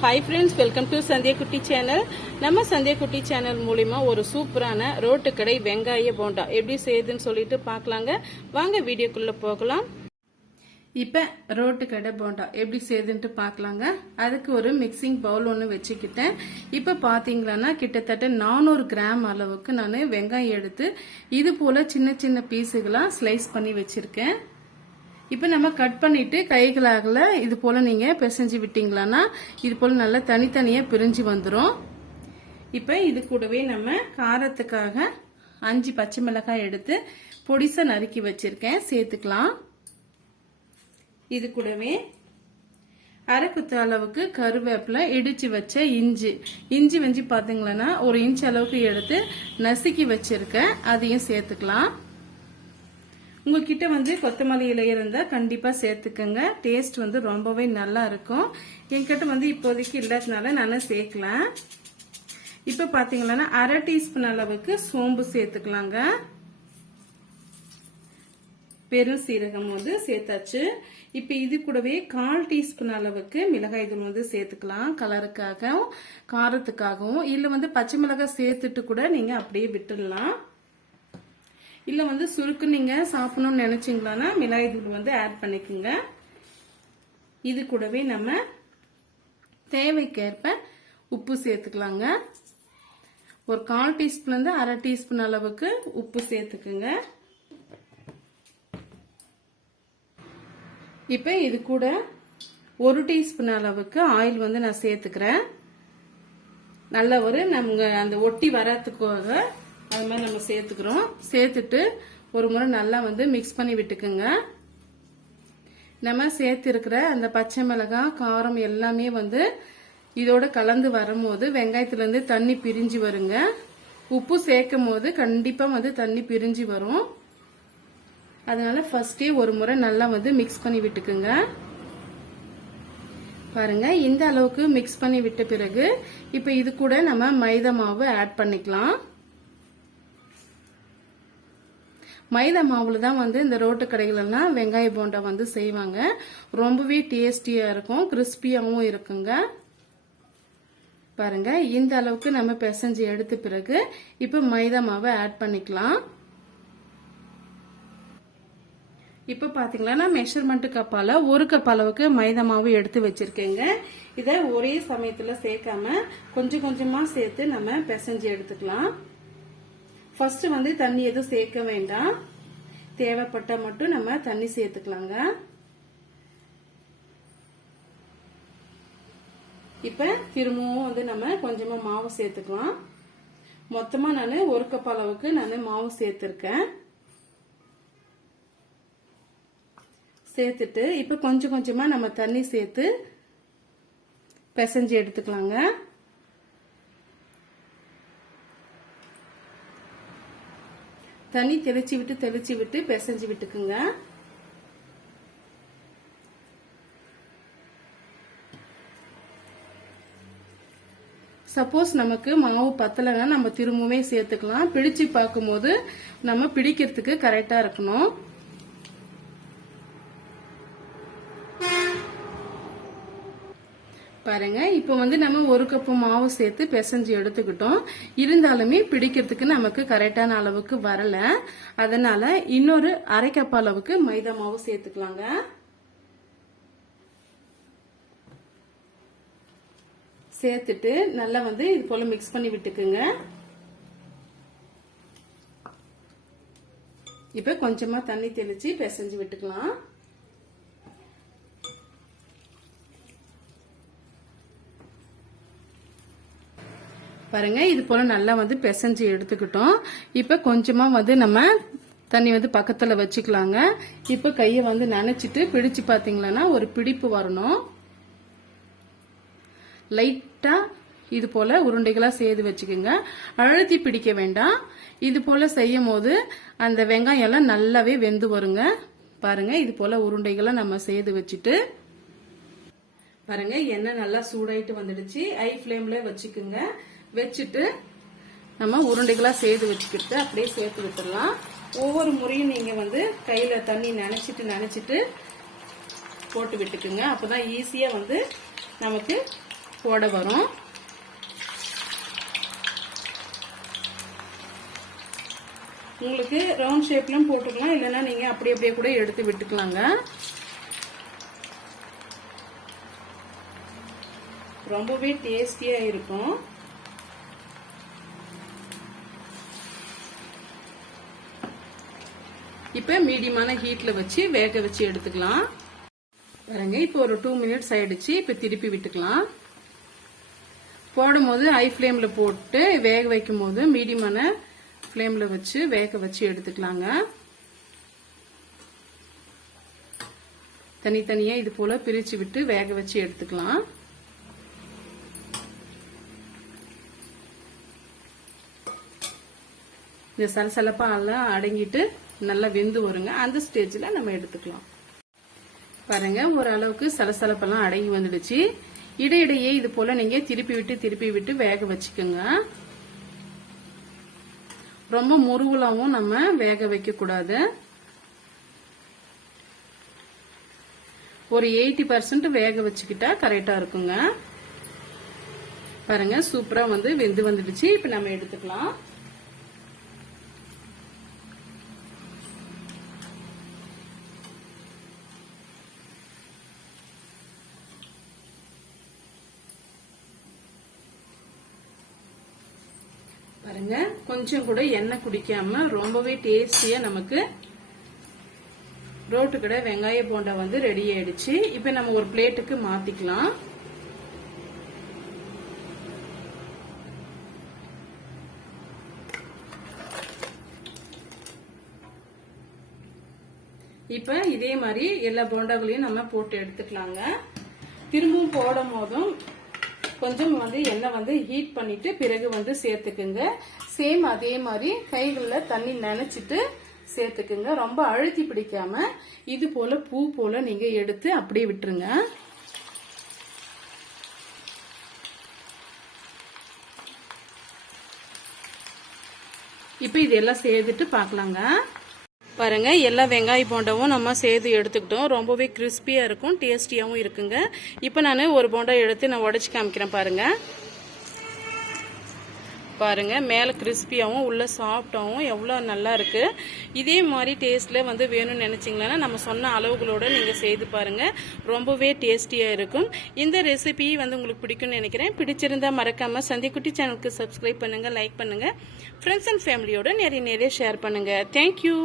Hi friends welcome to संध्या कुट्टी channel நம்ம சந்தியா குட்டி சேனல் மூலமா ஒரு சூப்பரான ரோட்டு கடை வெங்காய போண்டா எப்படி செய்யுதுன்னு சொல்லிட்டு பார்க்கலாங்க. வாங்க வீடியோக்குள்ள போகலாம். இப்போ ரோட்டு கடை போண்டா எப்படி செய்யுதுன்னு பார்க்கலாங்க. அதுக்கு ஒரு மிக்சிங் பவுல் ஒன்று வச்சுக்கிட்டேன். இப்போ பார்த்தீங்கன்னா கிட்டத்தட்ட 400 கிராம் அளவுக்கு நான் வெங்காயம் எடுத்து இது போல சின்ன சின்ன பீஸுகளாக ஸ்லைஸ் பண்ணி வச்சிருக்கேன். இப்போ நம்ம கட் பண்ணிட்டு கைகளாகல இது போல நீங்க பிசைஞ்சு விட்டீங்களான்னா இது போல நல்லா தனித்தனியா பிரிஞ்சு வந்துடும். இப்போ இது கூடவே நம்ம காரத்துக்காக 5 பச்சை மிளகாய் எடுத்து பொடிசா நறுக்கி வச்சிருக்கேன், சேர்த்துக்கலாம். இது கூடவே அரை குத்து அளவுக்கு கருவேப்பிலை, இடிச்சு வச்ச இஞ்சி வெஞ்சி பாத்தீங்கன்னா 1 இன்ச் அளவுக்கு எடுத்து நசுக்கி வச்சிருக்கேன், அதையும் சேர்த்துக்கலாம். உங்ககிட்ட கொத்தமல்லி இலை இருந்தா கண்டிப்பா சேர்த்துக்கங்க, டேஸ்ட் ரொம்பவே நல்லா இருக்கும். என்கிட்ட இப்போதைக்கு இல்லாதனால நான் சேர்க்கலாம். இப்ப பாத்தீங்கன்னா அரை டீஸ்பூன் அளவுக்கு சோம்பு சேர்த்துக்கலாங்க. பெரும் சீரகம் சேர்த்தாச்சு. இப்ப இது கூடவே 1/4 டீஸ்பூன் அளவுக்கு மிளகாய் தூள் சேர்த்துக்கலாம், கலருக்காகவும் காரத்துக்காகவும். இல்ல பச்சை மிளகாய் சேர்த்துட்டு கூட நீங்க அப்படியே விட்டுடலாம். இல்ல சுருக்கு நீங்க சாப்பிடணும்னு நினைச்சீங்களா மிளகாய் தூள் ஆட் பண்ணிக்கோங்க. இது கூடவே நம்ம தேவைக்கேற்ப உப்பு சேர்த்துக்கலாங்க. ஒரு 1/4 டீஸ்பூன்ல இருந்து அரை டீஸ்பூன் அளவுக்கு உப்பு சேர்த்துக்குங்க. இப்ப இது கூட 1 டீஸ்பூன் அளவுக்கு ஆயில் நான் சேர்த்துக்கிறேன். நல்ல ஒரு நம்ம அந்த ஒட்டி வர்றதுக்காக அது மாதிரி நம்ம சேர்த்துக்கிறோம். சேர்த்துட்டு ஒரு முறை நல்லா மிக்ஸ் பண்ணி விட்டுக்குங்க. நம்ம சேர்த்து இருக்கிற அந்த பச்சை மிளகாய் காரம் எல்லாமே இதோட கலந்து வரும்போது வெங்காயத்துல இருந்து தண்ணி பிரிஞ்சு வருங்க. உப்பு சேர்க்கும் போது கண்டிப்பா தண்ணி பிரிஞ்சு வரும். அதனால ஃபர்ஸ்டே ஒரு முறை நல்லா மிக்ஸ் பண்ணி விட்டுக்குங்க. பாருங்க, இந்த அளவுக்கு மிக்ஸ் பண்ணி விட்ட பிறகு இப்ப இது கூட நம்ம மைதா மாவு ஆட் பண்ணிக்கலாம். மைதா மாவுல தான் இந்த ரோட்டு கடைகள் எல்லாம் வெங்காய போண்டா செய்வாங்க. ரொம்பவே டேஸ்டியா இருக்கும், கிறிஸ்பியாவும் இருக்குங்க. பாருங்க, இந்த அளவுக்கு நம்ம பிசைஞ்சு எடுத்த பிறகு இப்ப மைதா மாவை ஆட் பண்ணிக்கலாம். இப்ப பாத்தீங்கன்னா மெஷர்மெண்ட் கப்பால 1 கப் அளவுக்கு மைதா மாவு எடுத்து வச்சிருக்கேங்க. இத ஒரே சமயத்துல சேர்க்காம கொஞ்சம் கொஞ்சமா சேர்த்து நம்ம பிசைஞ்சு எடுத்துக்கலாம். ஃபர்ஸ்ட் தண்ணி எதுவும் சேர்க்க வேண்டாம், தேவைப்பட்டா மட்டும் நம்ம தண்ணி சேர்த்துக்கலாங்க. இப்ப திரும்பவும் நம்ம கொஞ்சமா மாவு சேர்த்துக்கலாம். மொத்தமா நான் 1 கப் அளவுக்கு நான் மாவு சேர்த்திருக்கேன். சேர்த்துட்டு இப்ப கொஞ்சம் கொஞ்சமா நம்ம தண்ணி சேர்த்து பிசைஞ்சு எடுத்துக்கலாங்க. தண்ணி தெளிச்சு விட்டு பிசைஞ்சு விட்டுக்குங்க. சப்போஸ் நமக்கு மாவு பத்தலைன்னா நம்ம திரும்பவே சேர்த்துக்கலாம். பிடிச்சு பார்க்கும்போது நம்ம பிடிக்கிறதுக்கு கரெக்டா இருக்கணும். பாருங்க, இப்ப நம்ம 1 கப் மாவு சேர்த்து பிசைஞ்சு எடுத்துக்கிட்டோம். இருந்தாலுமே பிடிக்கிறதுக்கு நமக்கு கரெக்டான அளவுக்கு வரல. அதனால இன்னொரு அரை கப் அளவுக்கு மைதா மாவு சேர்த்துக்கலாங்க. சேர்த்துட்டு நல்லா இது போல மிக்ஸ் பண்ணி விட்டுக்குங்க. இப்ப கொஞ்சமா தண்ணி தெளிச்சு பிசைஞ்சு விட்டுக்கலாம். பாருங்க, இது போல நல்லா பிசைஞ்சு எடுத்துக்கிட்டோம். இப்ப கொஞ்சமா நம்ம தண்ணி பக்கத்துல வச்சுக்கலாங்க. இப்ப கைய நனைச்சிட்டு பிடிச்சு பாத்தீங்கன்னா ஒரு பிடிப்பு வரணும். லைட்டா இது போல உருண்டைகளா செய்து வச்சுக்கோங்க, அழுத்தி பிடிக்க வேண்டாம். இது போல செய்யும் போது அந்த வெங்காயம் எல்லாம் நல்லாவே வெந்து வருங்க. பாருங்க, இது போல உருண்டைகளா நம்ம செய்து வச்சுட்டு பாருங்க, எண்ணெய் நல்லா சூடாயிட்டு வந்துடுச்சு. ஹை ஃபிளேம்ல வச்சுக்குங்க. வச்சுட்டு நம்ம உருண்டைகளா செய்து வச்சுக்கிட்டு அப்படியே சேர்த்து விட்டுடலாம். ஒவ்வொரு முறையும் நீங்க கையில தண்ணி நினைச்சிட்டு போட்டு விட்டுக்குங்க. அப்பதான் ஈஸியா நமக்கு போட வரும். உங்களுக்கு ரவுண்ட் ஷேப்லயும் போட்டுக்கலாம், இல்லைன்னா நீங்க அப்படியே கூட எடுத்து விட்டுக்கலாங்க. ரொம்பவே டேஸ்டியா இருக்கும். இப்ப மீடியமான ஹீட்ல வச்சு வேக வச்சு எடுத்துக்கலாம். பாருங்க, இப்போ ஒரு 2 மினிட்ஸ் ஆயிடுச்சு. இப்ப திருப்பி விட்டுக்கலாம். போடும் போது ஹை ஃப்ளேம்ல போட்டு வேக வைக்கும் போது மீடியமான ஃப்ளேம்ல வச்சு வேக வச்சு எடுத்துக்கலாங்க. தனித்தனியா இது போல பிரிச்சு விட்டு வேக வச்சு எடுத்துக்கலாம். இந்த சலசலப்பா எல்லாம் அடங்கிட்டு நல்லா வெந்து வருங்க. அந்த ஸ்டேஜ்ல நம்ம எடுத்துக்கலாம். பாருங்க, ஓரளவுக்கு சலசலப்பெல்லாம் அடங்கி வந்துடுச்சு. இடையிடையே இது போல நீங்க திருப்பி விட்டு வேக வச்சுக்கோங்க. ரொம்ப முருவலாவும் நம்ம வேக வைக்க கூடாது. ஒரு 80% வேக வச்சுக்கிட்டா கரெக்டா இருக்குங்க. பாருங்க, சூப்பரா வந்து வெந்து வந்துடுச்சு. இப்ப நம்ம எடுத்துக்கலாம். பாருங்க, கொஞ்சம் கூட எண்ணெய் குடிக்காம ரொம்பவே டேஸ்டியா நமக்கு ரோட்டு கடை வெங்காய போண்டா வந்து ரெடி ஆயிடுச்சு. இப்ப நம்ம ஒரு பிளேட்டுக்கு மாத்திக்கலாம். இப்ப இதே மாதிரி எல்லா போண்டாக்களையும் நம்ம போட்டு எடுத்துக்கலாங்க. திரும்பவும் போடும் போதும் கொஞ்சம் வந்து எண்ணெய் வந்து ஹீட் பண்ணிட்டு பிறகு வந்து சேர்த்துக்குங்க. சேம் அதே மாதிரி கைகளில் தண்ணி நனைச்சிட்டு சேர்த்துக்குங்க. ரொம்ப அழுத்தி பிடிக்காம இது போல பூ போல நீங்க எடுத்து அப்படியே விட்டுருங்க. இப்ப இதெல்லாம் சேர்த்துட்டு பார்க்கலாங்க. பாருங்க, எல்லா வெங்காய போண்டாவும் நம்ம சேர்த்து எடுத்துக்கிட்டோம். ரொம்பவே கிறிஸ்பியா இருக்கும், டேஸ்டியாவும் இருக்குங்க. இப்போ நான் ஒரு போண்டா எடுத்து நான் உடைச்சு காமிக்கிறேன். பாருங்க, மேலே கிறிஸ்பியாவும் உள்ள சாஃப்டாவும் எவ்வளோ நல்லா இருக்கு. இதே மாதிரி டேஸ்ட்ல வந்து வேணும்னு நினைச்சிங்கன்னா நம்ம சொன்ன அளவுகளோட நீங்க செய்து பாருங்க. ரொம்பவே டேஸ்டியா இருக்கும். இந்த ரெசிபி வந்து உங்களுக்கு பிடிக்கும்னு நினைக்கிறேன். பிடிச்சிருந்தா மறக்காம சந்திக்குட்டி சேனலுக்கு சப்ஸ்கிரைப் பண்ணுங்க, லைக் பண்ணுங்க, ஃப்ரெண்ட்ஸ் அண்ட் ஃபேமிலியோட நிறைய ஷேர் பண்ணுங்க. தேங்க்யூ.